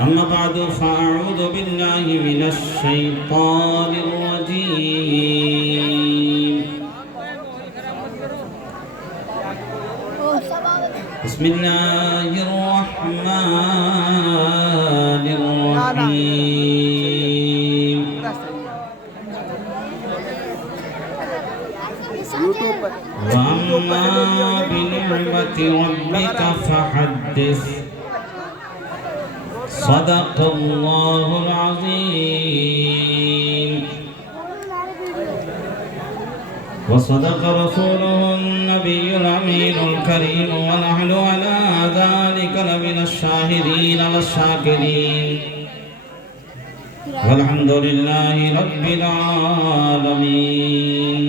أما بعد فأعوذ بالله من الشيطان الرجيم. بسم الله الرحمن الرحيم. وأما بنعمة ربك فحدث. صدق الله العظيم وصدق رسوله النبي الأمين الكريم ونحن على ذلك لمن الشاهدين والشاكرين والحمد لله رب العالمين.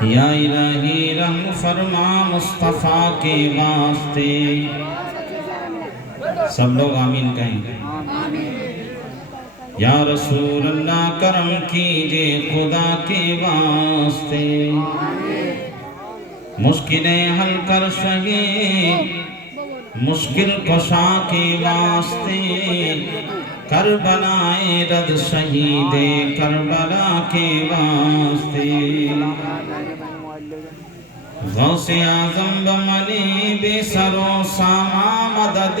یا الہی رحم فرما مصطفیٰ کے واسطے. سب لوگ آمین کہیں. یا رسول اللہ کرم کیجئے خدا کے واسطے. مشکلیں حل کر شہید مشکل کشا کے واسطے. کربلائے رد شہید کربلا کے واسطے. غوث اعظم بمنی بے سر و ساما مدد.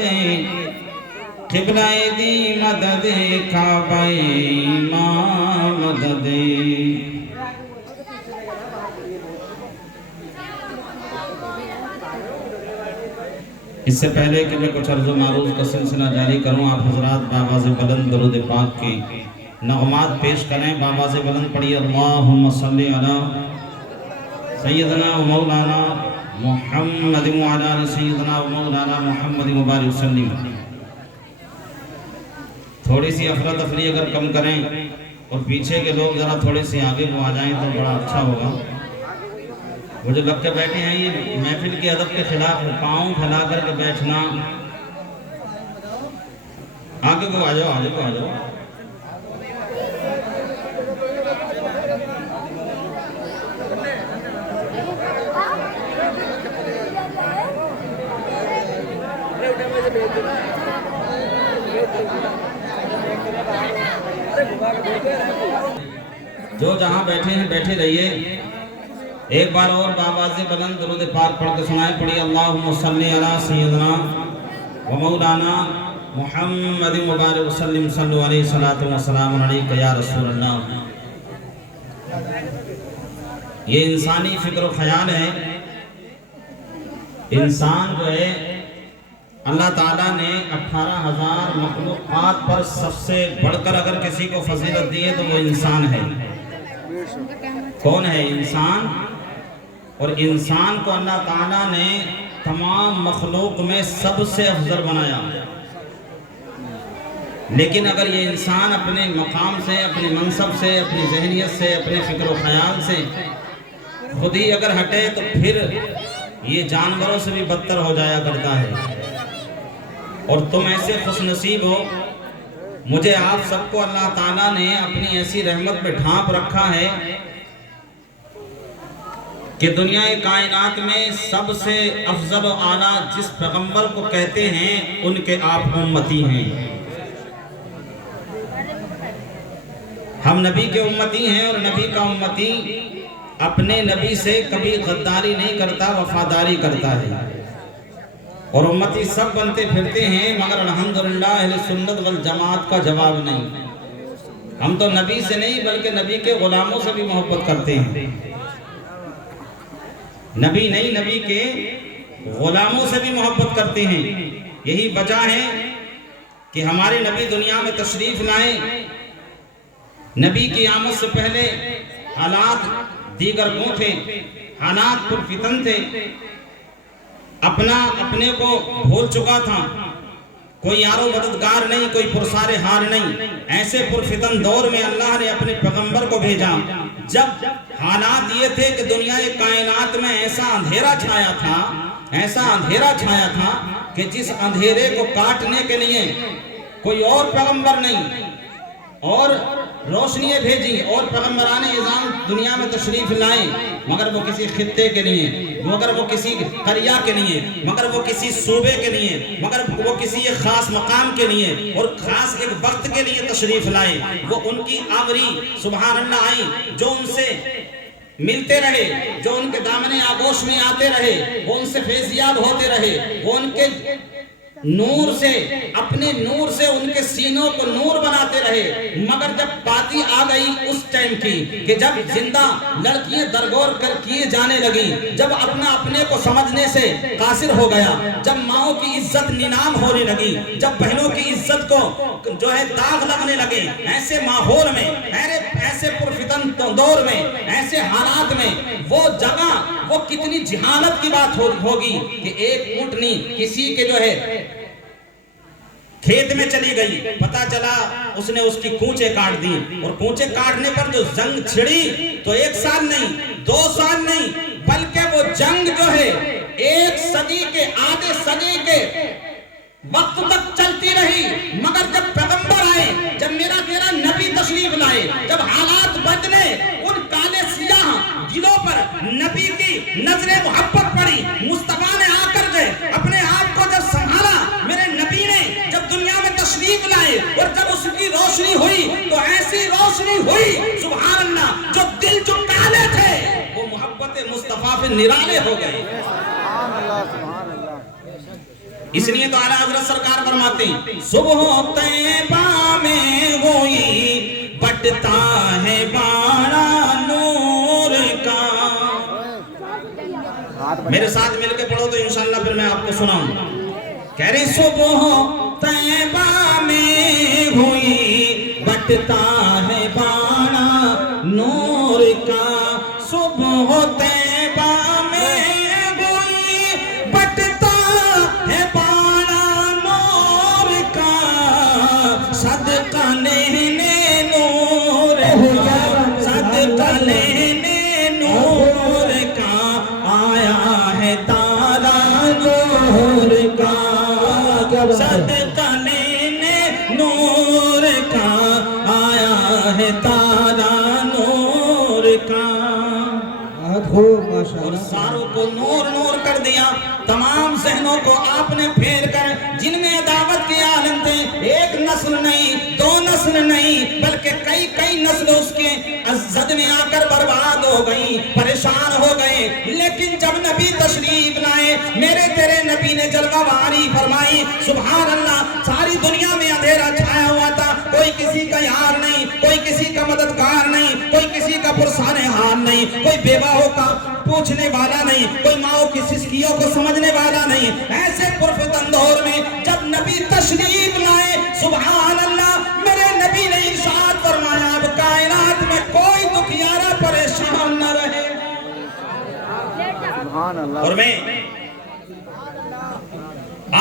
قبلہ دی مدد کعبہ امام مدد. اس سے پہلے کہ میں کچھ عرض و معروض کا سلسلہ جاری کروں، آپ حضرات بآواز بلند درود پاک کے نغمات پیش کریں. بآواز بلند پڑھی اللہم صلی علی سیدنا و مولانا محمد وعلی آل سیدنا و مولانا محمد مبارک وسلم. تھوڑی سی افراتفری اگر کم کریں اور پیچھے کے لوگ ذرا تھوڑے سے آگے کو آ جائیں تو بڑا اچھا ہوگا. وہ جو لگ کے بیٹھے ہیں یہ محفل کے ادب کے خلاف ہے. پاؤں پھیلا کر کے بیٹھنا. آگے کو آ جاؤ آگے کو آ جاؤ. جو جہاں بیٹھے ہیں بیٹھے رہیے. ایک بار اور بآواز بلند درود پاک پڑھ کے سنائیں. پڑھی اللہم صلی علی سیدنا و مولانا محمد مبارک وسلم. صلو علیہ الصلوۃ والسلام علیک یا رسول اللہ. یہ انسانی فکر و خیال ہے. انسان جو ہے اللہ تعالیٰ نے 18,000 مخلوقات پر سب سے بڑھ کر اگر کسی کو فضیلت دی ہے تو وہ انسان ہے. کون ہے؟ انسان. اور انسان کو اللہ تعالیٰ نے تمام مخلوق میں سب سے افضل بنایا. لیکن اگر یہ انسان اپنے مقام سے، اپنی منصب سے، اپنی ذہنیت سے، اپنے فکر و خیال سے خود ہی اگر ہٹے تو پھر یہ جانوروں سے بھی بدتر ہو جایا کرتا ہے. اور تم ایسے خوش نصیب ہو، مجھے آپ سب کو اللہ تعالیٰ نے اپنی ایسی رحمت میں ڈھانپ رکھا ہے کہ دنیا کائنات میں سب سے افضل و اعلیٰ جس پیغمبر کو کہتے ہیں ان کے آپ امتی ہیں. ہم نبی کے امتی ہیں اور نبی کا امتی اپنے نبی سے کبھی غداری نہیں کرتا، وفاداری کرتا ہے. اور امتی سب بنتے پھرتے ہیں مگر الحمدللہ اہل سنت والجماعت کا جواب نہیں. ہم تو نبی سے نہیں بلکہ نبی کے غلاموں سے بھی محبت کرتے ہیں. نبی نہیں، نبی کے غلاموں سے بھی محبت کرتے ہیں. یہی وجہ ہے کہ ہمارے نبی دنیا میں تشریف لائے. نبی کی آمد سے پہلے حالات دیگر کوں تھے. حالات پرفتن تھے. اپنے کو بھول چکا تھا. کوئی یارو مددگار نہیں، کوئی پرسار حال نہیں. ایسے پرفتن دور میں اللہ نے اپنے پیغمبر کو بھیجا جب حالات یہ تھے کہ دنیا کائنات میں ایسا اندھیرا چھایا تھا کہ جس اندھیرے کو کاٹنے کے لیے کوئی اور پیغمبر نہیں اور روشنیاں بھیجی اور پیغمبران اعظام دنیا میں تشریف لائے، مگر وہ کسی خطے کے لیے، مگر وہ کسی قریہ کے لیے، مگر وہ کسی صوبے کے لیے، مگر وہ کسی ایک خاص مقام کے لیے اور خاص ایک وقت کے لیے تشریف لائے۔ وہ ان کی آوری سبحان اللہ آئی جو ان سے ملتے رہے، جو ان کے دامن آغوش میں آتے رہے، وہ ان سے فیضیاب ہوتے رہے، وہ ان کے نور سے، اپنے نور سے ان کے سینوں کو نور بناتے رہے۔ مگر جب باتیں آ گئی اس ٹائم کی کہ جب زندہ لڑکیاں درگور کر کیے جانے لگی، جب اپنا اپنے کو سمجھنے سے قاصر ہو گیا، جب ماؤں کی عزت نیلام ہونے لگی، جب بہنوں کی عزت کو جو ہے داغ لگنے لگے، ایسے ماحول میں، ایسے پرفتن دور میں، ایسے حالات میں وہ جگہ، وہ کتنی جہالت کی بات ہوگی کہ ایک اونٹنی کسی کے جو ہے کھیت میں چلی گئی، پتا چلا اس نے اس کی کونچے کاٹ دی، اور کونچے کاٹنے پر جو جنگ چھڑی تو 1 سال نہیں، 2 سال نہیں، بلکہ وہ جنگ جو ہے 1 صدی کے، آدھے صدی کے وقت تک چلتی رہی۔ مگر جب پیغمبر آئے، جب میرا تیرا نبی تشریف لائے، جب حالات بدلے، ان کالے سیاہ دلوں پر نبی کی نظر محبت پڑی، مصطفیٰ نے آ کر جو اپنے آپ کو جب سنبھالا، میرے نبی نے جب دنیا میں تشریف لائے اور جب اس کی روشنی ہوئی تو ایسی روشنی ہوئی سبحان اللہ، جو دل جو کالے تھے وہ محبت مصطفیٰ پہ نرالے ہو گئے۔ سبحان اللہ سبحان اللہ۔ اس لیے تو اعلیٰ حضرت سرکار فرماتے ہیں صبح طیبہ میں ہوئی بٹتا ہے باڑا نور کا۔ میرے ساتھ مل کے پڑھو تو انشاءاللہ پھر میں آپ کو سناؤں۔ کہہ رہے صبح طیبہ میں ہوئی بٹتا ہے باڑا نور کا، صبح طیبہ میں ہوئی بٹتا ہے باڑا نور کا، صدقہ لینے نور کا، صدقہ لینے نور کا، آیا ہے تارا نور کا، صدقہ لینے نور کا، آیا ہے تارا نور کا۔ اور ساروں کو نور نور کر دیا، تمام ذہنوں کو آپ نے پھیر کر، جن میں دعوت کے عالم تھے، 1 نسل نہیں، 2 نسل نہیں، بلکہ کئی نسل اس کے زد میں آ کر برباد ہو گئی، پریشان ہو گئے۔ لیکن جب نبی تشریف لائے، میرے تیرے نبی نے جلوہ واری فرمائی سبحان اللہ، ساری دنیا میں اندھیرا چھایا ہوا تھا، کوئی کسی کا یار نہیں، کوئی کسی کا مددگار نہیں، کوئی کسی کا پرسان حال نہیں، کوئی بیواہوں کا پوچھنے والا نہیں، کوئی ماؤں کی سسکیوں کو سمجھنے والا نہیں۔ ایسے پرفتن دور میں جب نبی تشریف لائے سبحان اللہ، میرے نبی نے ارشاد فرمایا اب کائنات میں کوئی دکھیارا پریشان نہ رہے۔ سبحان اللہ۔ اور میں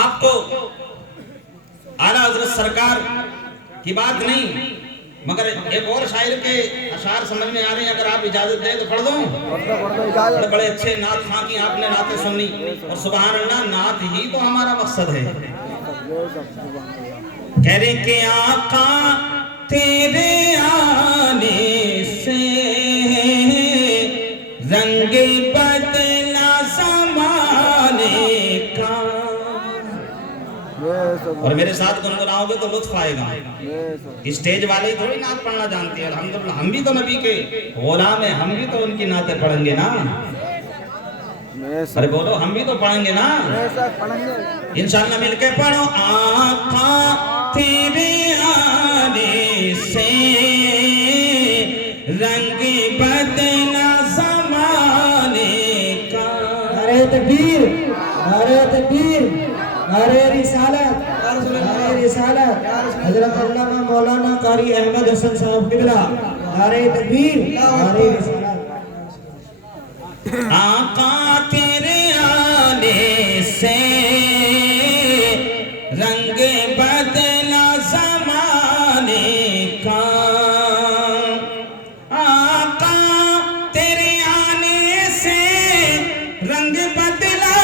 آپ کو اعلیٰ حضرت سرکار کی بات نہیں مگر ایک اور شاعر کے اشعار سمجھ میں آ رہے ہیں، اگر آپ اجازت دیں تو پڑھ دوں۔ بڑے اچھے نعت خواں کی آپ نے نعتیں سنی، اور سبحان اللہ نعت ہی تو ہمارا مقصد ہے۔ کہہ رہے کہ آقا تیرے آنے سے رنگ بدلا زمانے کا۔ اور میرے ساتھ گنگناؤ گے تو لطف آئے گا۔ اسٹیج والے ہی تھوڑی نعت پڑھنا جانتے ہیں، الحمدللہ ہم بھی تو نبی کے غلام ہیں، ہم بھی تو ان کی نعتیں پڑھیں گے نا۔ ارے بولو ہم بھی تو پڑھیں گے نا، انشاءاللہ مل کے پڑھو۔ آقا تیرے آنے سے رنگ بدلا زمانے کا۔ نعرہ تکبیر، نعرہ تکبیر، نعرہ رسالت، نعرہ رسالت، حضرت علامہ مولانا قاری احمد حسن صاحب قبلہ، نعرہ تکبیر، نعرہ رسالت۔ آقا تیرے آنے سے رنگ بدلا زمانے کا، آقا تیرے آنے سے رنگ بدلا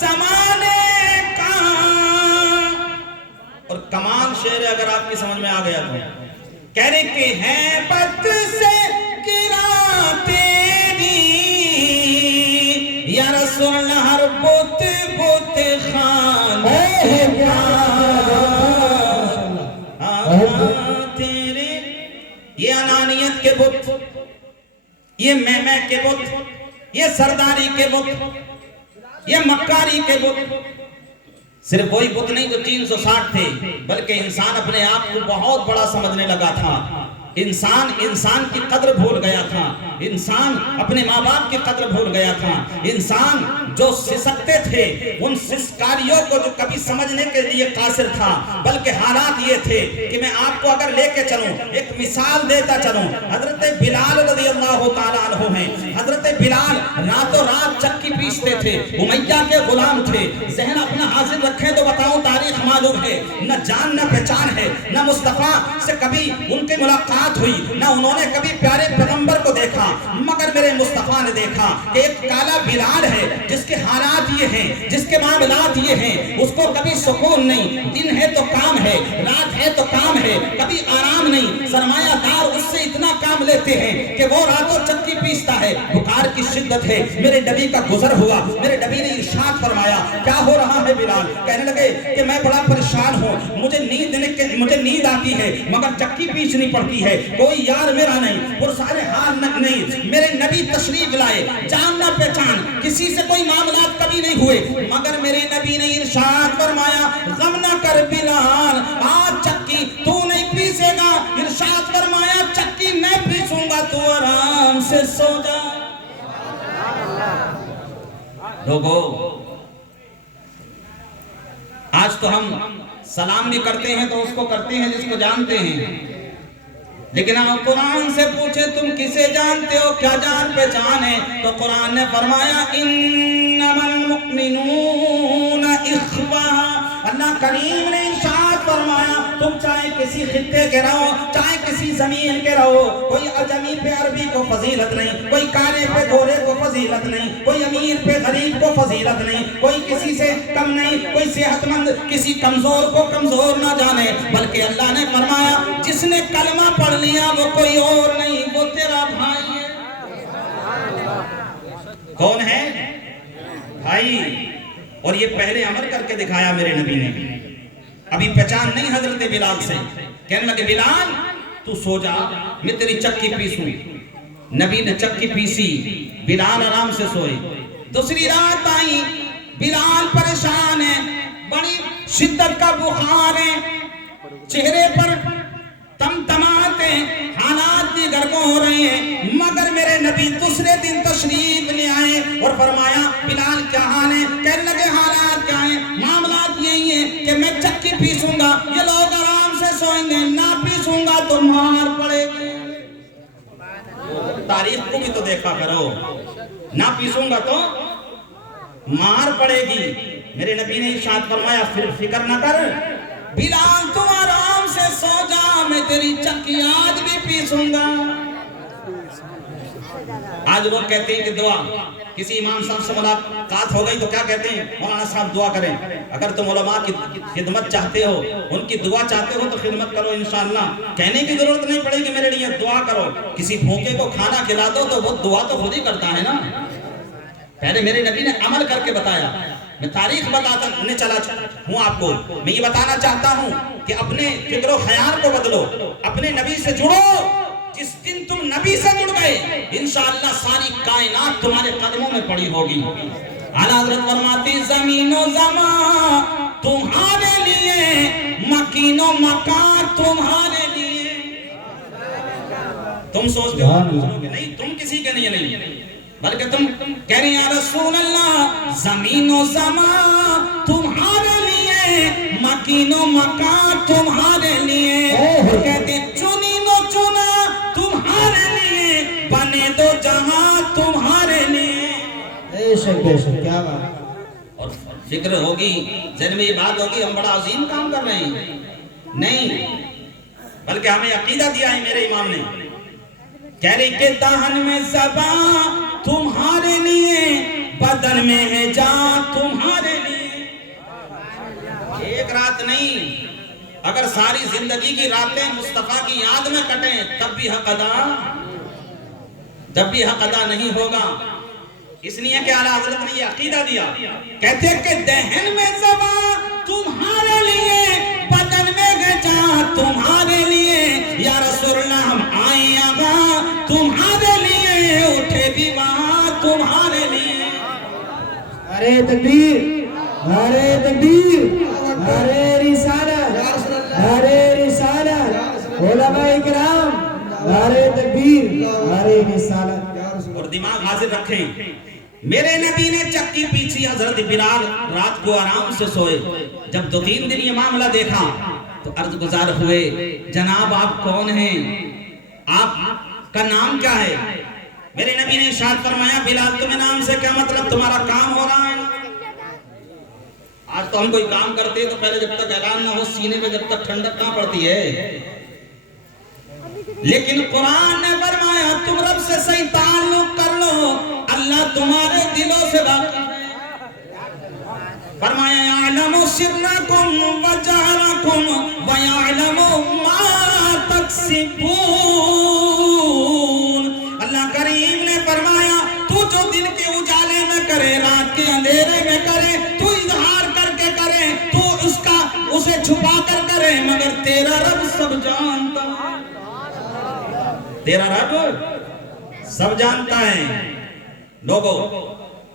زمانے کا۔ اور کمال شعر اگر آپ کی سمجھ میں آ گیا تو کہہ رہے کہ ہیبت سے گرا تیری یا رسول اللہ ہر بت بت خان تیرے. یہ انانیت کے بت، یہ میں کے بت، یہ سرداری کے بت، یہ مکاری کے بت. صرف وہی بت نہیں جو 360 تھے، بلکہ انسان اپنے آپ کو بہت بڑا سمجھنے لگا تھا. انسان کی قدر بھول گیا تھا، انسان اپنے ماں باپ کی قدر بھول گیا تھا. انسان جو سسکتے تھے ان سسکاریوں کو جو کبھی سمجھنے کے لیے قاصر تھا، بلکہ حالات یہ تھے کہ میں آپ کو اگر لے کے چلوں، ایک مثال دیتا چلوں. حضرت بلال رضی اللہ تعالیٰ عنہ ہیں. حضرت بلال راتوں رات چکی پیستے تھے، امیہ کے غلام تھے. ذہن اپنا حاضر رکھیں تو بتاؤں تاریخ معلوم ہے، نہ جان نہ پہچان ہے، نہ مصطفیٰ سے کبھی ان کی ملاقات ہوئی، نہ انہوں نے کبھی پیارے پیغمبر کو دیکھا، مگر میرے مصطفیٰ نے دیکھا کہ ایک کالا بلال ہے جس کے حالات یہ ہیں، جس کے معاملات یہ ہیں. اس کو کبھی سکون نہیں، دن ہے تو کام ہے، رات ہے تو کام ہے، کبھی آرام نہیں. سرمایہ دار اس سے اتنا کام لیتے ہیں کہ وہ راتوں چکی پیستا ہے. بخار کی شدت ہے. میرے نبی کا گزر ہوا، میرے نبی نے ارشاد فرمایا کیا ہو رہا ہے بلال؟ کہنے لگے کہ میں بڑا پریشان ہوں، مجھے نیند آتی ہے مگر چکی پیسنی پڑتی ہے، کوئی یار میرا نہیں، پرسان حال نہیں. میرے نبی تشریف لائے، جان نہ پہچان، کسی سے کوئی معاملات کبھی نہیں ہوئے، مگر میرے نبی نے ارشاد فرمایا غم نہ کر بلال، آج چکی تو نہیں پیسے گا. ارشاد فرمایا چکی میں پیسوں گا، تو آرام سے سو جا. لوگو آج تو ہم سلام بھی کرتے ہیں تو اس کو کرتے ہیں جس کو جانتے ہیں، لیکن آپ قرآن سے پوچھیں تم کسے جانتے ہو، کیا جان پہچان ہے؟ تو قرآن نے فرمایا انما المؤمنون اخوہ. اللہ کریم نے ارشاد فرمایا تم چاہے کسی خطے کے رہو، چاہے کسی زمین کے رہو، کوئی اجمی پہ عربی کو فضیلت نہیں، کوئی کالے پہ گورے کو فضیلت نہیں، کوئی امیر پہ غریب کو فضیلت نہیں، کوئی کسی سے کم نہیں، کوئی صحت مند کسی کمزور کو کمزور نہ جانے. بلکہ اللہ نے فرمایا جس نے کلمہ پڑھ لیا وہ کوئی اور نہیں، وہ تیرا بھائی ہے. کون ہے؟ بھائی. اور یہ پہلے عمل کر کے دکھایا میرے نبی نے. ابھی پہچان نہیں حضرت بلال سے. کہنے لگے بلال تو سو جا، میں تیری چکی پیسوں. نبی نے چکی پیسی، بلال آرام سے سوئے. دوسری رات آئی، بلال پریشان ہے، بڑی شدت کا بخار ہے، چہرے پر تمتماتے ہیں، حالات بھی گرم ہو رہے ہیں. مگر میرے نبی دوسرے دن تشریف لے آئے اور فرمایا بلال کیا حال ہے؟ کہنے لگے حالات کیا ہیں؟ معاملات یہی ہیں کہ میں چکی پیسوں گا، یہ لوگ آرام سے سوئیں گے، نہ پیسوں گا تو مار پڑے گی. تاریخ کو بھی تو دیکھا کرو، نہ پیسوں گا تو مار پڑے گی. میرے نبی نے ارشاد فرمایا پھر فکر نہ کر بلال، تم آرام سے سو جا، میں تیری چکی آج بھی پیسوں گا. آج لوگ کہتے ہیں کہ دعا، کسی امام صاحب سے ملاقات ہو گئی تو کیا کہتے ہیں؟ مولانا صاحب دعا کریں. اگر تم علماء کی خدمت چاہتے ہو، ان کی دعا چاہتے ہو تو خدمت کرو انشاءاللہ. کہنے کی ضرورت نہیں پڑے گی میرے لیے دعا کرو. کسی بھوکے کو کھانا کھلا دو تو وہ دعا تو خود ہی کرتا ہے نا. پہلے میرے نبی نے عمل کر کے بتایا. میں تاریخ بتانے چلا ہوں آپ کو. میں یہ بتانا چاہتا ہوں کہ اپنے فکر و خیال کو بدلو، اپنے نبی سے جڑو. جس دن تم نبی سے جڑ گئے انشاءاللہ ساری کائنات تمہارے قدموں میں پڑی ہوگی. اعلیٰ حضرت فرماتی زمین و زمان تمہارے لیے، مکین و مکان تمہارے لیے. تم سوچتے ہو نہیں تم کسی کے لیے نہیں، بلکہ تم کہہ رہے ہیں یا رسول اللہ زمین و زمان تمہارے لیے، مکین و مکان تمہارے لیے. کہتے چنی و چنا تمہارے لیے، بنے دو جہاں تمہارے لیے. بے شک بے شک، کیا بات. اور فکر ہوگی، ذہن میں یہ بات ہوگی ہم بڑا عظیم کام کر رہے ہیں. نہیں، بلکہ ہمیں عقیدہ دیا ہے میرے امام نے. کہہ رہے کہ دہن میں زبان تمہارے لیے، بدن میں ہے جان تمہارے لیے. ایک رات نہیں، اگر ساری زندگی کی راتیں مصطفیٰ کی یاد میں کٹیں تب بھی حق ادا، جب بھی حق ادا نہیں ہوگا. اس لیے کہ اعلیٰ حضرت نے یہ عقیدہ دیا، کہتے کہ دہن میں زبان تمہارے لیے، بدن میں غجا تمہارے لیے، یا رسول اللہ ہم آئیں آگاں تمہارے لیے، اٹھے دیوان تمہارے لیے. نعرہ تکبیر، نعرہ تکبیر، نعرہ رسالت، نعرہ رسالت، علماء کرام، نعرہ تکبیر، نعرہ رسالت. اور دماغ حاضر رکھیں، میرے نبی نے چکی پیچھی حضرت بلال رات کو آرام سے سوئے. جب 2-3 دن یہ معاملہ دیکھا تو عرض گزار ہوئے، جناب آپ کون ہیں، آپ کا نام کیا ہے؟ میرے نبی نے ارشاد فرمایا، بلال تمہیں نام سے کیا مطلب، تمہارا کام ہو رہا ہے. آج تو ہم کوئی کام کرتے ہیں تو پہلے جب تک اعلان نہ ہو سینے میں جب تک ٹھنڈک نہ پڑتی ہے. لیکن قرآن نے فرمایا تم رب سے صحیح تعلق کر لو، اللہ تمہارے دلوں سے واقف ہے. فرمایا یعلم سرکم وجہرکم ویعلم ما تکسبون. اللہ کریم نے فرمایا تو جو دن کے اجالے میں کرے، رات کے اندھیرے میں کرے، تو اظہار کر کے کرے، تو اسے چھپا کر کرے، مگر تیرا رب سب جانتا ہے، تیرا رب سب جانتا ہے. لوگوں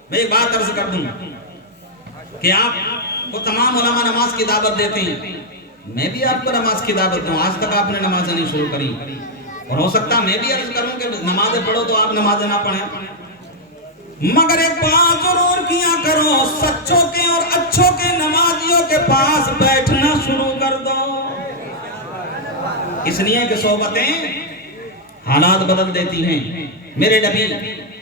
میں ایک بات عرض کر دوں کہ آپ کو تمام علماء نماز کی دعوت دیتے ہیں، میں بھی آپ کو نماز کی دعوت دوں. آج تک آپ نے نمازیں نہیں شروع کری، اور ہو سکتا میں بھی عرض کروں کہ نمازیں پڑھو تو آپ نمازیں نہ پڑھیں. مگر ایک بات ضرور کیا کرو، سچوں کے اور اچھوں کے نمازیوں کے پاس بیٹھنا شروع کر دو. اس لیے کہ صحبتیں حالات بدل دیتی ہیں. میرے نبی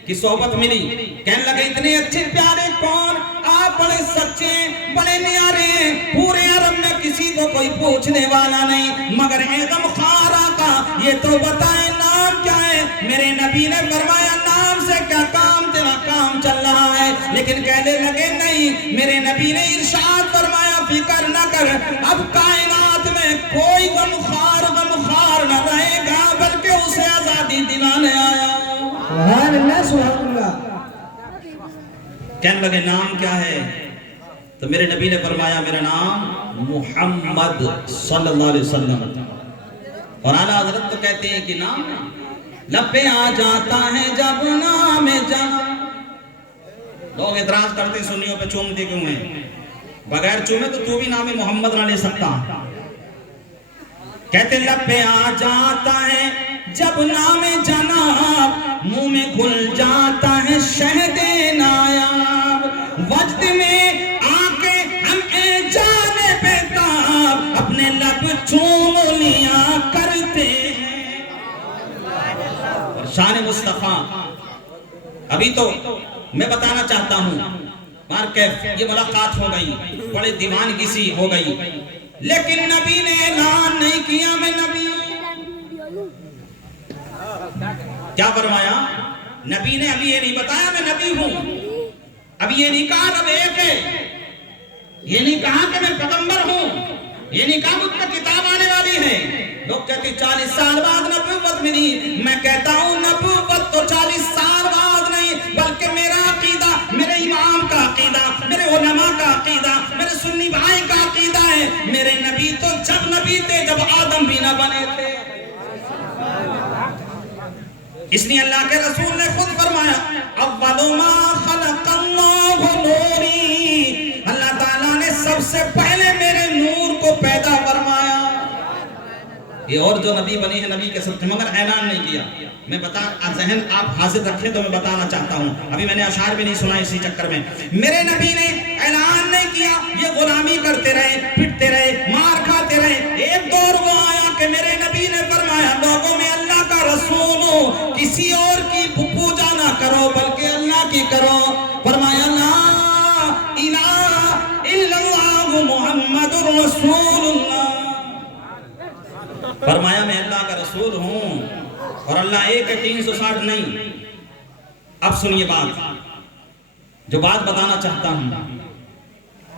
کی صحبت ملی، کہنے لگے اتنے اچھے پیارے کون، آپ بڑے سچے بڑے نیارے ہیں، پورے عرب میں کسی کو کوئی پوچھنے والا نہیں، مگر اعظم خار آقا یہ تو بتائیں نام کیا ہے. میرے نبی نے فرمایا نام سے کیا کام، تیرا کام چل رہا ہے. لیکن کہنے لگے نہیں، میرے نبی نے ارشاد فرمایا فکر نہ کر، اب کائنات میں کوئی غمخوار نہ رہے گا، بلکہ اسے آزادی دلانے آیا. سبحان اللہ، سبحان اللہ. کہنے لگے نام کیا ہے، تو میرے نبی نے فرمایا میرا نام محمد صلی اللہ علیہ وسلم. اور اعلیٰ حضرت تو کہتے ہیں کہ نام لب پہ آ جاتا ہے جب نام جہاں. لوگ اعتراض کرتے سنیوں پہ چومتے کیوں ہیں، بغیر چومے تو بھی نام محمد نہ لے سکتا. کہتے لب پہ آ جاتا ہے جب نام جناب، منہ میں کھل جاتا ہے شہد نایاب، وجد میں آ کے ہم اے جان بیتاب اپنے لب چوم لیا کرتے ہیں. اور شان مصطفیٰ ابھی تو میں بتانا چاہتا ہوں، مارکیف یہ ملاقات ہو گئی، بڑے دیوانگی سی ہو گئی، لیکن نبی نے اعلان نہیں کیا میں نبی. کیا فرمایا نبی نے؟ ابھی یہ نہیں بتایا میں نبی ہوں، ابھی یہ نہیں کہا رب ایک ہے، یہ نہیں کہا کہ میں پیغمبر ہوں، یہ نہیں کہا مجھ پر کتاب آنے والی ہے. لوگ کہتے 40 سال بعد نبوت ملی، میں کہتا ہوں نبوت تو 40 سال بعد نہیں، بلکہ میرا عقیدہ، میرے امام کا عقیدہ، میرے علماء کا عقیدہ، میرے سنی بھائی کا عقیدہ ہے، میرے نبی تو جب نبی تھے جب آدم بھی نہ بنے تھے. اس لیے اللہ کے رسول نے خود فرمایا اول ما خلق اللہ نوری، اللہ تعالیٰ نے سب سے پہلے میرے نور کو پیدا فرمایا. یہ اور جو نبی بنے ہیں نبی کے سب تھے، مگر اعلان نہیں کیا. میں ذہن آپ حاضر رکھیں تو میں بتانا چاہتا ہوں، ابھی میں نے اشعار بھی نہیں سنا اسی چکر میں. میرے نبی نے اعلان نہیں کیا، یہ غلامی کرتے رہے، پٹتے رہے، مار کھاتے رہے. ایک دور وہ آیا کہ میرے نبی نے فرمایا لوگوں میں اللہ کا رسول ہو، کسی اور کی پوجا نہ کرو بلکہ اللہ کی کرو. فرمایا لا الہ الا اللہ محمد رسول اللہ. فرمایا میں اللہ کا رسول ہوں اور اللہ ایک ہے، 360 نہیں. اب سنیے بات، جو بات بتانا چاہتا ہوں،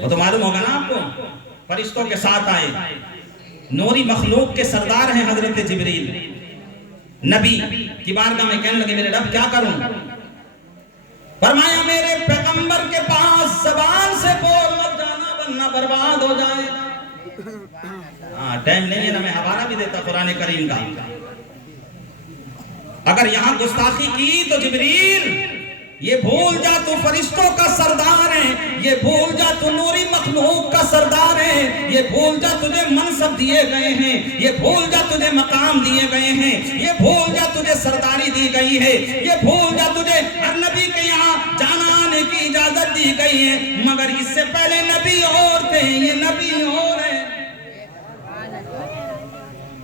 وہ تو معلوم ہوگا نا آپ کو، فرشتوں کے ساتھ آئے، نوری مخلوق کے سردار ہیں حضرت جبریل، نبی کی بارگاہ میں کہنے لگے میرے رب کیا کروں؟ فرمایا میرے پیغمبر کے پاس زبان سے بول مت جانا ورنہ برباد ہو جائے. ٹائم نہیں ہے نا، میں حوالہ بھی دیتا قرآن کریم کا. اگر یہاں گستاخی کی تو جبریل یہ بھول جا تو فرشتوں کا سردار ہے، یہ بھول جا تو نوری مخلوق کا سردار ہے، یہ بھول جا تجھے منصب دیے گئے ہیں، یہ بھول جا تجھے مقام دیے گئے ہیں، یہ بھول جا تجھے سرداری دی گئی ہے، یہ بھول جا تجھے ہر نبی کے یہاں جانا آنے کی اجازت دی گئی ہے. مگر اس سے پہلے نبی اور تھے، یہ نبی اور ہیں.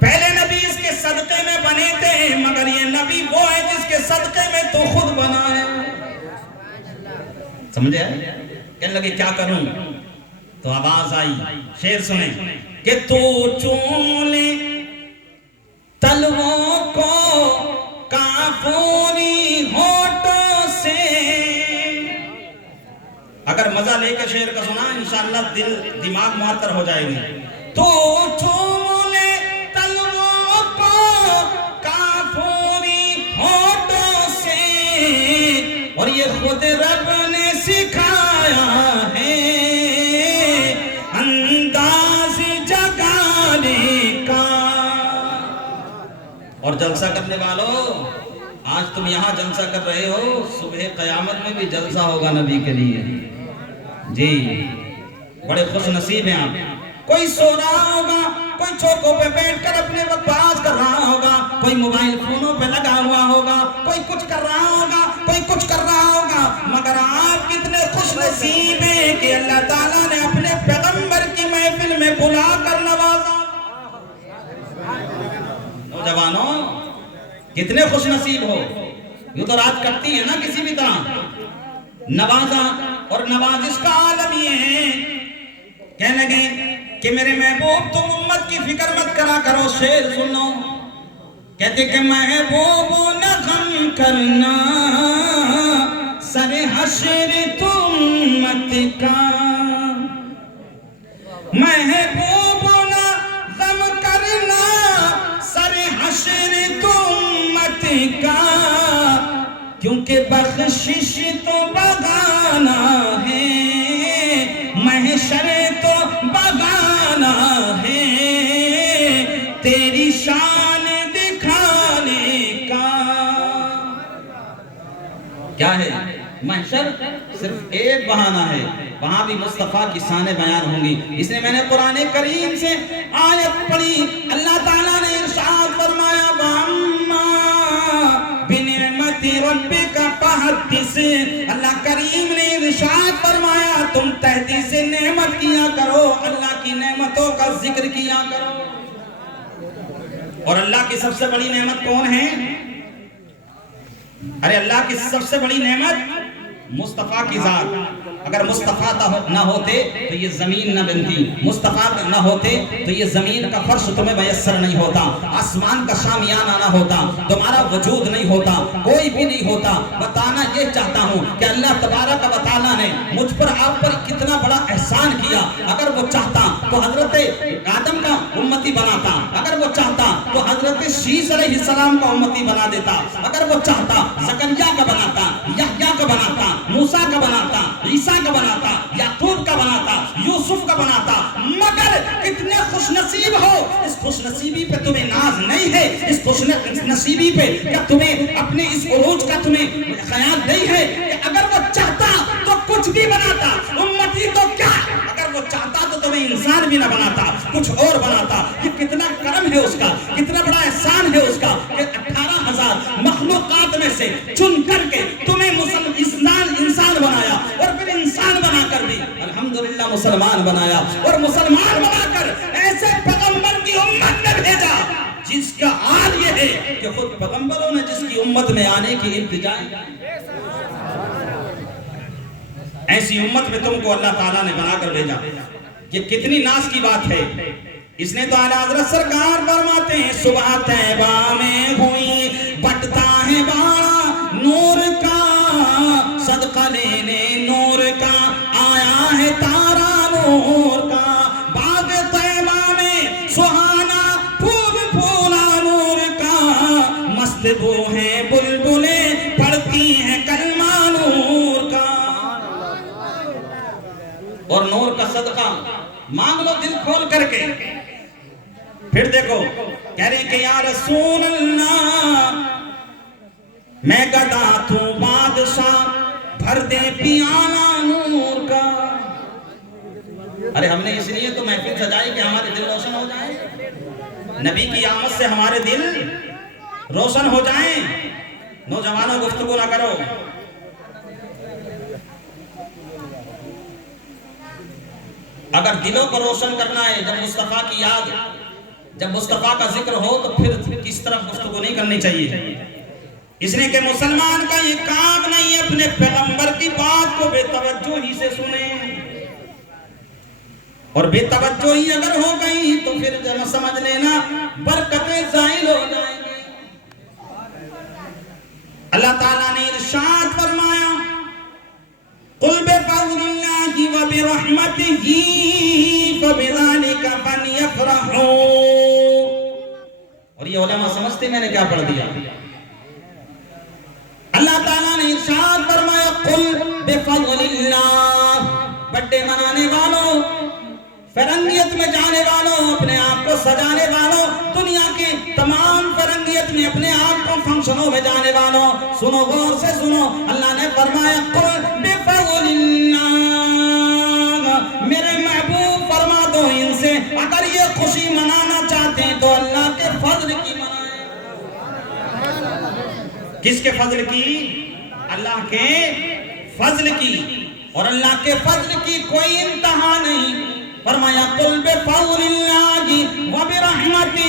پہلے نبی اس کے صدقے میں بنے تھے، مگر یہ نبی وہ ہے جس کے صدقے میں تو خود بنا ہے. سمجھے؟ کہنے لگے کیا کروں؟ تو آواز آئی، شعر سنیں کہ تو چون لے تلووں کو کافوری ہونٹوں سے. اگر مزہ لے کے شعر کا سنا انشاءاللہ دل دماغ معطر ہو جائے گی. تو چون لے تلووں کو کافوری ہونٹوں سے، اور یہ خود رب نے سکھایا ہے انداز جگانے کا. اور جلسہ کرنے والوں، آج تم یہاں جلسہ کر رہے ہو، صبح قیامت میں بھی جلسہ ہوگا نبی کے لیے. جی بڑے خوش نصیب ہیں آپ. کوئی سو رہا ہوگا، کوئی چوکوں پہ بیٹھ کر اپنے وقت پاس کر رہا ہوگا، کوئی موبائل فونوں پہ لگا ہوا ہوگا، کوئی کچھ کر رہا ہوگا، کوئی کچھ کر رہا ہوگا. مگر آپ کتنے خوش نصیب ہیں کہ اللہ تعالیٰ نے اپنے پیغمبر کی محفل میں بلا کر نوازا. نوجوانوں کتنے خوش نصیب ہو. یہ تو رات کٹتی ہے نا کسی بھی طرح. نوازا، اور نوازش کا عالم یہ ہے. کہنے لگے کہ میرے محبوب تم امت کی فکر مت کرا کرو. شعر سنو، کہتے کہ محبوب نہ غم کرنا سر حشر تم مت کا. محبوب نہ غم کرنا سر حشر تم مت کا، کیونکہ بخشش تو بغانا ہے، محشر تو بغانا ہے، تیری شان دکھانے کا. کیا ہے محشر؟ صرف ایک بہانہ ہے، وہاں بھی مصطفیٰ کی شانیں بیان ہوں گی. اس لیے میں نے قرآن کریم سے آیت پڑھی. اللہ تعالیٰ نے ارشاد فرمایا ربک فحدث. اللہ کریم نے ارشاد فرمایا تم تحدیث نعمت کیا کرو، اللہ کی نعمتوں کا ذکر کیا کرو. اور اللہ کی سب سے بڑی نعمت کون ہے؟ ارے اللہ کی سب سے بڑی نعمت مصطفیٰ کی ذات. اگر مصطفیٰ نہ ہوتے تو یہ زمین نہ بنتی، مصطفیٰ نہ ہوتے تو یہ زمین کا فرش تمہیں میسر نہیں ہوتا، آسمان کا شامیانہ نہ ہوتا، تمہارا وجود نہیں ہوتا، کوئی بھی نہیں ہوتا. بتانا یہ چاہتا ہوں کہ اللہ تبارک و تعالیٰ نے مجھ پر آپ پر کتنا بڑا احسان کیا. اگر وہ چاہتا تو حضرت آدم کا امتی بناتا، اگر وہ چاہتا تو حضرت شیس علیہ السلام کا امتی بنا دیتا، اگر وہ چاہتا زکریا کا بناتا، یحییٰ کا بناتا، موسیٰ کا بناتا، عیسیٰ کا بناتا، یعقوب کا بناتا، یوسف کا بناتا. مگر اتنے خوش نصیب ہو، اس خوش نصیبی پہ تمہیں ناز نہیں ہے، اس خوش نصیبی پہ کیا تمہیں اپنے اس عروج کا تمہیں خیال نہیں ہے کہ اگر وہ چاہتا تو کچھ بھی بناتا. امتی تو کیا، اگر وہ چاہتا تو تمہیں انسان بھی نہ بناتا، کچھ اور بناتا. یہ کتنا کرم ہے اس کا، کتنا بڑا احسان ہے اس کا کہ 18,000 مخلوقات میں سے چن کر کے تمہیں انسان بنایا، اور پھر انسان بنا کر بھی الحمدللہ مسلمان بنایا، اور مسلمان بنا کر ایسے پیغمبر کی امت میں بھیجا جس کا حال یہ ہے کہ خود پیغمبروں نے جس کی امت میں آنے کی التجا. ایسی امت میں تم کو اللہ تعالیٰ نے بنا کر بھیجا. یہ کتنی ناز کی بات ہے. اس نے تو اعلیٰ حضرت سرکار فرماتے ہیں صبح طیبہ میں ہوئی بٹتا ہے باڑا نور کا، صدقہ لینے نور کا آیا ہے تارا نور کا باغ طیبہ میں سہانا پھول پھولا نور کا مست وہ ہیں بلبلیں پڑھتی ہیں کلمہ نور کا اور نور کا صدقہ مانگ لو دل کھول کر کے پھر دیکھو کہہ رہے کہ یا رسول اللہ میں گدا تو بادشاہ بھر دے پیالہ نور کا ارے ہم نے اس لیے تو محفل سجائی کہ ہمارے دل روشن ہو جائیں نبی کی آمد سے ہمارے دل روشن ہو جائیں نوجوانوں گفتگو نہ کرو اگر دلوں کو روشن کرنا ہے جب مصطفیٰ کی یاد جب مصطفیٰ کا ذکر ہو تو پھر کس طرف گفتگو نہیں کرنی چاہیے اس لیے کہ مسلمان کا یہ کام نہیں ہے اپنے پیغمبر کی بات کو بے توجہی سے سنیں اور بے توجہی اگر ہو گئی تو پھر جب سمجھ لینا برکتیں زائل ہو جائیں گی اللہ تعالیٰ نے ارشاد فرمایا قُلْ بِفَضْلِ اللَّهِ وَبِرَحْمَتِهِ فَبِذَلِكَ فَلْيَفْرَحُوا اور یہ علماء سمجھتے میں نے کیا پڑھ دیا اللہ تعالیٰ نے ارشاد فرمایا قُلْ بِفَضْلِ اللَّهِ بڑے منانے والوں فرنگیت میں جانے والوں اپنے آپ کو سجانے والوں دنیا کی تمام فرنگیت میں اپنے آپ کو فنکشنوں میں جانے والوں سنو غور سے سنو اللہ نے فرمایا قل بفضل اللہ میرے محبوب فرما دو ان سے اگر یہ خوشی منانا چاہتے ہیں تو اللہ کے فضل کی منائیں کس کے فضل کی اللہ کے فضل کی اور اللہ کے فضل کی کوئی انتہا نہیں فرمایا قل بفضل اللہ وبرحمتہ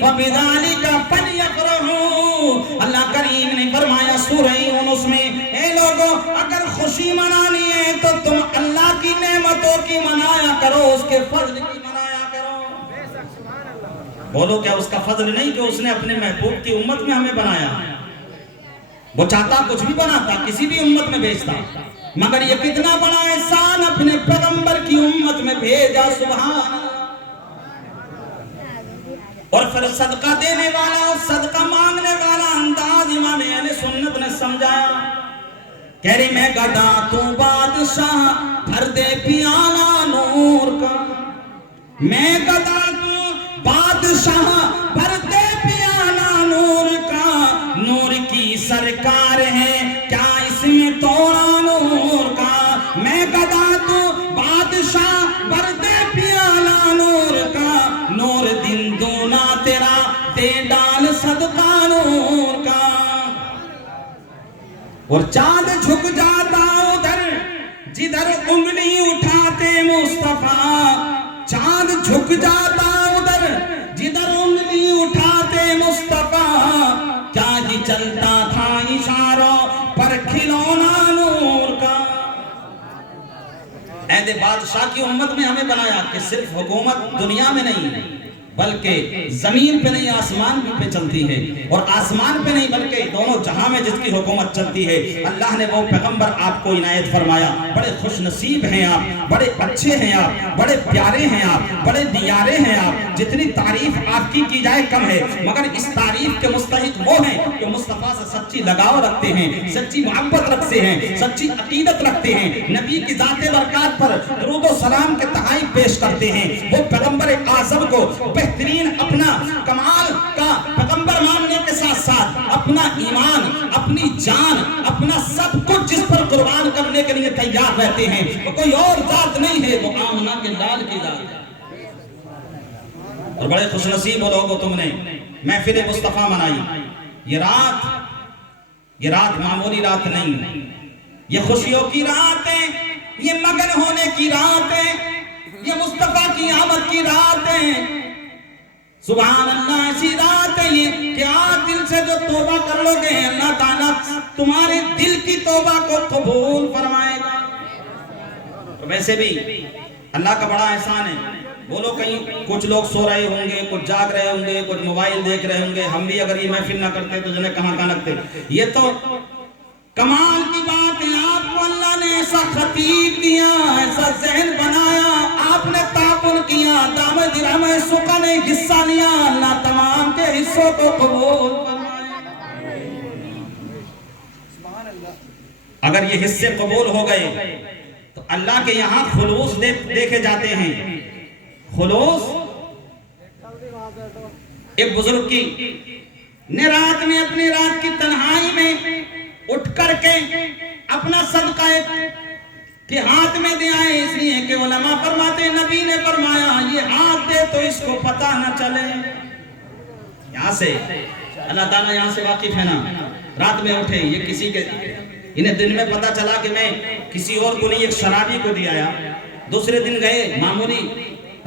فبذلک فلیفرحوا اللہ کریم نے فرمایا سورہ یونس میں اے لوگوں اگر خوشی منانی ہے تو تم اللہ کی نعمتوں کی منایا کرو اس کے فضل کی منایا کرو بولو کیا اس کا فضل نہیں کہ اس نے اپنے محبوب کی امت میں ہمیں بنایا وہ چاہتا کچھ بھی بناتا کسی بھی امت میں بھیجتا مگر یہ کتنا بڑا احسان اپنے پیغمبر کی امت میں بھیجا سبحان اور پھر صدقہ دینے والا اور صدقہ مانگنے والا انداز امام اہل سنت نے سمجھایا کہہ رہی میں گدا تو بادشاہ بھر دے پیالہ نور کا میں گدا تو بادشاہ بھر دے پیالہ نور کا نور کی سرکار ہے کیا اس میں توڑا نور کا میں گدا تو بادشاہ بھر دے پیالہ نور کا نور دن دونا تیرا دے ڈال صدقہ نور کا اور چاند جھک جاتا ادھر جدھر انگلی اٹھاتے مصطفیٰ چاند جھک جاتا ادھر جدھر انگلی اٹھاتے مصطفیٰ کیا ہی چلتا تھا اشاروں پر کھلونا نور کا اہد بادشاہ کی امت میں ہمیں بنایا کہ صرف حکومت دنیا میں نہیں بلکہ زمین پہ نہیں آسمان پہ چلتی ہے اور آسمان پہ نہیں بلکہ دونوں جہاں میں جس کی حکومت چلتی ہے اللہ نے وہ پیغمبر آپ کو عنایت فرمایا بڑے خوش نصیب ہیں آپ بڑے اچھے ہیں آپ بڑے پیارے ہیں آپ بڑے نیارے ہیں آپ جتنی تعریف آپ کی جائے کم ہے مگر اس تعریف کے مستحق وہ ہیں کہ مصطفیٰ سے سچی لگاؤ رکھتے ہیں سچی محبت رکھتے ہیں سچی عقیدت رکھتے ہیں نبی کی ذات برکات پر درود و سلام کے تحائف پیش کرتے ہیں وہ پیغمبر اعظم کو بہترین اپنا کمال کا پیغمبر ماننے کے ساتھ ساتھ اپنا ایمان اپنی جان اپنا سب کچھ جس پر قربان کرنے کے لیے تیار رہتے ہیں وہ کوئی اور ذات نہیں ہے وہ آمنہ کے لال کی ذات ہے اور بڑے خوش نصیب ہو لوگو تم نے محفل مصطفیٰ منائی یہ رات معمولی رات نہیں یہ خوشیوں کی رات ہے یہ مگن ہونے کی رات ہے یہ مصطفیٰ کی آمد کی رات ہے سبحان اللہ ایسی رات ہے یہ کہ آپ دل سے جو توبہ کر لو گے اللہ تعالیٰ تمہارے دل کی توبہ کو قبول فرمائے گا تو ویسے بھی اللہ کا بڑا احسان ہے بولو کہیں کچھ لوگ سو رہے ہوں گے کچھ جاگ رہے ہوں گے کچھ موبائل دیکھ رہے ہوں گے ہم بھی اگر یہ محفل نہ کرتے تو جنہیں کہاں لگتے یہ تو کمال کی بات ہے آپ کو اللہ نے ایسا خطیب دیا، ایسا ذہن بنایا، آپ نے تعاون کیا، دام درہم سکا نے حصہ لیا، اللہ تمام کے حصوں کو قبول فرمائے۔ اگر یہ حصے قبول ہو گئے تو اللہ کے یہاں خلوص دیکھے جاتے ہیں۔ خلوص ایک بزرگ کی نے رات میں اپنی رات کی تنہائی میں اٹھ کر کے اپنا صدقہ کہ ہاتھ میں دیا ہے، اس لیے کہ علماء فرماتے ہیں نبی نے فرمایا یہ ہاتھ دے تو اس کو پتہ نہ چلے۔ یہاں سے اللہ تعالیٰ یہاں سے واقف ہے نا، رات میں اٹھے، یہ کسی کے انہیں دن میں پتہ چلا کہ میں کسی اور کو نہیں ایک شرابی کو دیا یا دوسرے دن گئے معمولی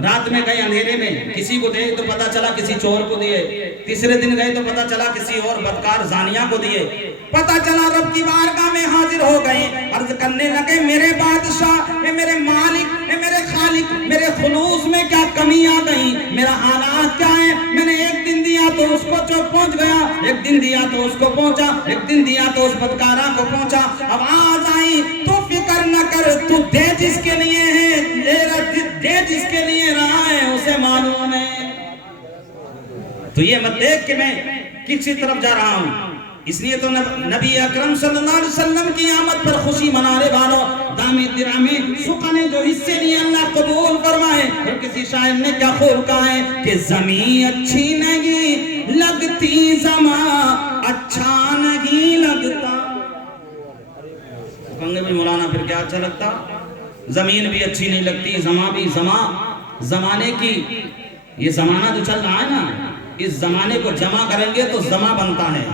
رات میں گئے اندھیرے میں کسی کو دے تو پتہ چلا کسی چور کو دیے، تیسرے دن گئے تو پتہ چلا کسی اور بدکار زانیہ کو دیے، پتہ چلا رب کی بارگاہ میں حاضر ہو گئے، عرض کرنے لگے میرے بادشاہ، اے میرے مالک، اے میرے خالق، میرے خلوص میں کیا کمی آ گئی، میرا حالات کیا ہے، میں نے ایک دن دیا تو اس کو جو پہنچ گیا، ایک دن دیا تو اس کو پہنچا، ایک دن دیا تو اس بدکارہ کو پہنچا، اب آج آئی تو فکر نہ کر، تو دے جس کے لیے ہے، دے جس کے لیے رہا ہے اسے معلوم ہے۔ تو یہ مت دیکھ کہ میں کسی طرف جا رہا ہوں، اس لیے تو نبی اکرم صلی اللہ علیہ وسلم کی آمد پر خوشی منانے والوں دامی درہمی سکا نے جو حصے لیے اللہ قبول فرمائے۔ اور کسی شاعر نے کیا خوب کہا ہے کہ زمین اچھی نہیں لگتی زماں اچھا نہیں لگتا، کہنگے بھی مولانا پھر کیا اچھا لگتا، زمین بھی اچھی نہیں لگتی، زماں بھی، زمانے کی یہ زمانہ جو چل رہا ہے نا، اس زمانے کو جمع کریں گے تو زماں بنتا ہے۔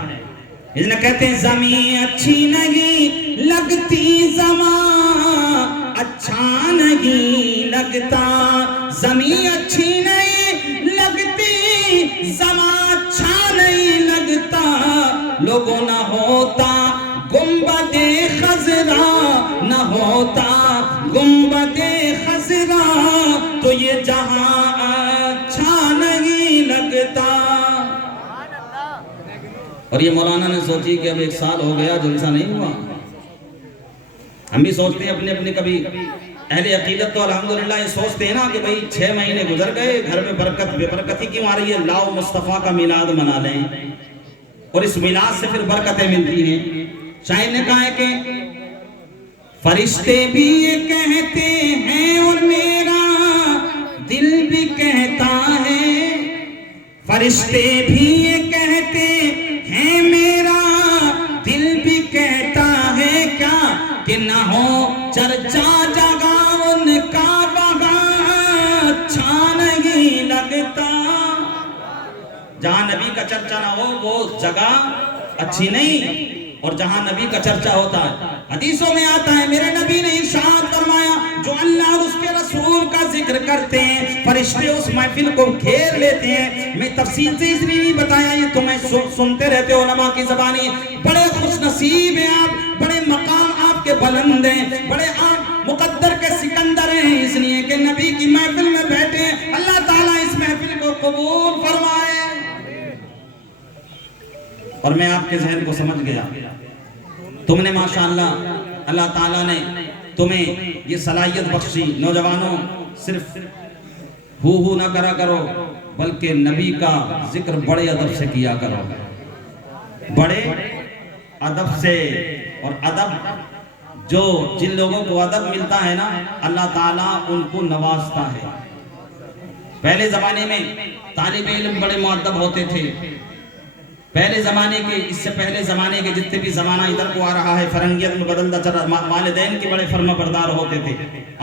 اس نے کہتے ہیں زمین اچھی نہیں لگتی زماں اچھا نہیں لگتا، زمین اچھی نہیں لگتی زماں اچھا نہیں لگتا، لوگوں نہ ہوتا گنبد خضرا، نہ ہوتا گنبد خضرا تو یہ جہاں اچھا نہیں لگتا۔ اور یہ مولانا نے سوچی کہ اب 1 سال ہو گیا جلسہ نہیں ہوا۔ ہم بھی سوچتے ہیں اپنے کبھی اہل عقیدت تو الحمدللہ یہ سوچتے ہیں نا کہ بھئی 6 مہینے گزر گئے، گھر میں برکت بے برکتی کیوں آ رہی ہے، لاؤ مصطفیٰ کا میلاد منا لیں، اور اس میلاد سے پھر برکتیں ملتی ہیں۔ شاعر نے کہا ہے کہ فرشتے بھی یہ کہتے ہیں اور میرا دل بھی کہتا ہے، فرشتے بھی یہ کہتے ہیں میرا دل بھی کہتا ہے کیا کہ نہ ہو چرچا جگہ ان کا وہاں اچھا نہیں لگتا۔ جہاں نبی کا چرچا نہ ہو وہ جگہ اچھی نہیں، اور جہاں نبی کا چرچا ہوتا ہے حدیثوں میں آتا ہے میرے نبی نے ارشاد فرمایا جو اللہ اور اس کے رسول کا ذکر کرتے ہیں فرشتے اس محفل کو گھیر لیتے ہیں۔ میں تفصیل سے اس لیے نہیں بتایا، یہ تمہیں سنتے رہتے ہو علماء کی زبانی، بڑے خوش نصیب ہیں آپ، بڑے مقام آپ کے بلند ہیں، بڑے آپ مقدر کے سکندر ہیں، اس لیے کہ نبی کی محفل میں بیٹھے ہیں۔ اللہ تعالیٰ اس محفل کو قبول فرمائے۔ اور میں آپ کے ذہن کو سمجھ گیا، تم نے ماشاءاللہ اللہ تعالیٰ نے تمہیں یہ صلاحیت بخشی، نوجوانوں صرف ہو نہ کرا کرو بلکہ نبی کا ذکر بڑے ادب سے کیا کرو، بڑے ادب سے۔ اور ادب جو جن لوگوں کو ادب ملتا ہے نا اللہ تعالیٰ ان کو نوازتا ہے۔ پہلے زمانے میں طالب علم بڑے مؤدب ہوتے تھے، پہلے زمانے کے، اس سے پہلے زمانے کے جتنے بھی زمانہ ادھر کو آ رہا ہے فرنگیت میں بدلتا چلا، والدین کے بڑے فرما بردار ہوتے تھے۔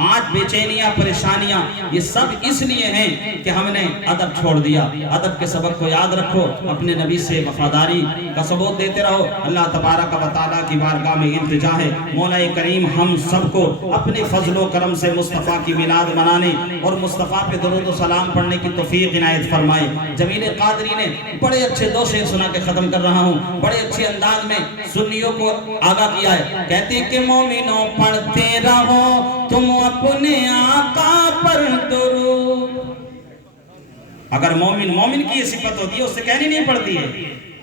آج بے چینیاں پریشانیاں یہ سب اس لیے ہیں کہ ہم نے ادب چھوڑ دیا۔ ادب کے سبق کو یاد رکھو، اپنے نبی سے وفاداری کا ثبوت دیتے رہو۔ اللہ تبارک و تعالیٰ کی بارگاہ میں التجا ہے مولا کریم ہم سب کو اپنے فضل و کرم سے مصطفیٰ کی میلاد منانے اور مصطفیٰ پہ درود و سلام پڑھنے کی توفیق عنایت فرمائے۔ جمیل قادری نے بڑے اچھے 2 شعر سنا کے ختم کر رہا ہوں، بڑے اچھے انداز میں سنیوں کو آگاہ کیا ہے۔ کہتے کہ مومنوں پڑھتے رہو تم اپنے آقا پر درود۔ اگر مومن کی یہ صفت ہوتی ہے اس سے کہنی نہیں پڑتی ہے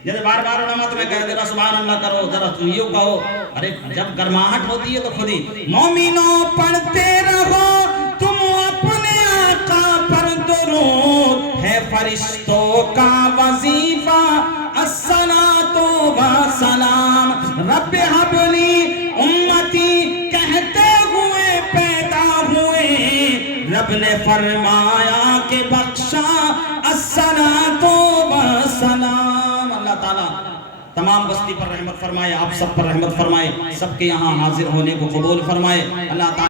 جیسے بار بار علماء تمہیں کہہ دے رہا سبحان اللہ کرو، ذرا تم یوں کہو، ارے جب گرماہٹ ہوتی ہے تو خود ہی مومنوں پڑھتے رہو تم اپنے آقا پر درود، ہے فرشتوں کا وظیفہ الصلاۃ والسلام، رب حب لی امتی کہتے ہوئے پیدا ہوئے، رب نے فرمایا کہ بخشا الصلاۃ والسلام۔ اللہ تعالیٰ تمام بستی پر رحمت فرمائے، آپ سب پر رحمت فرمائے، سب کے یہاں حاضر ہونے کو قبول فرمائے۔ اللہ تعالیٰ